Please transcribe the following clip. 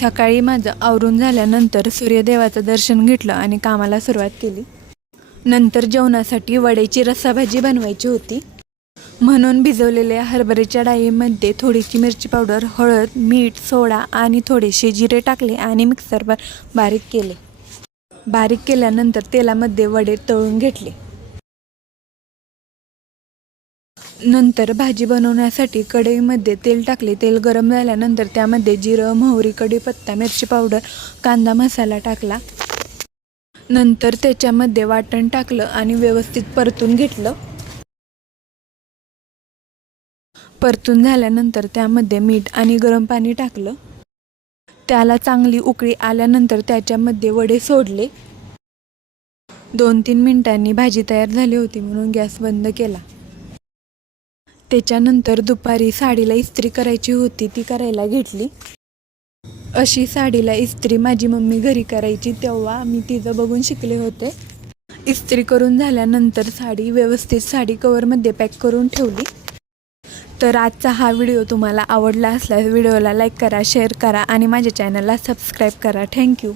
सकाळी माझं आवरून झाल्यानंतर सूर्यदेवाचं दर्शन घेतलं आणि कामाला सुरुवात केली. नंतर जेवणासाठी वड्याची रस्साभाजी बनवायची होती, म्हणून भिजवलेल्या हरभऱ्याच्या डाळीमध्ये थोडीशी मिरची पावडर, हळद, मीठ, सोडा आणि थोडेसे जिरे टाकले आणि मिक्सरवर बारीक केले. बारीक केल्यानंतर तेलामध्ये वडे तळून घेतले. नंतर भाजी बनवण्यासाठी कढईमध्ये तेल टाकले. तेल गरम झाल्यानंतर त्यामध्ये जिरं, मोहरी, कढीपत्ता, मिरची पावडर, कांदा मसाला टाकला. नंतर त्याच्यामध्ये वाटण टाकलं आणि व्यवस्थित परतून घेतलं. परतून झाल्यानंतर त्यामध्ये मीठ आणि गरम पाणी टाकलं. त्याला चांगली उकळी आल्यानंतर त्याच्यामध्ये वडे सोडले. 2-3 मिनिटांनी भाजी तयार झाली होती म्हणून गॅस बंद केला. त्याच्यानंतर दुपारी साडीला इस्त्री करायची होती, ती करायला घेतली. अशी साडीला इस्त्री माझी मम्मी घरी करायची, तेव्हा मी तिचं बघून शिकले होते. इस्त्री करून झाल्यानंतर साडी व्यवस्थित साडी कवरमध्ये पॅक करून ठेवली. तर आजचा हा व्हिडिओ तुम्हाला आवडला असल्यास व्हिडिओला लाईक करा, शेअर करा आणि माझ्या चॅनलला सबस्क्राईब करा. थँक्यू.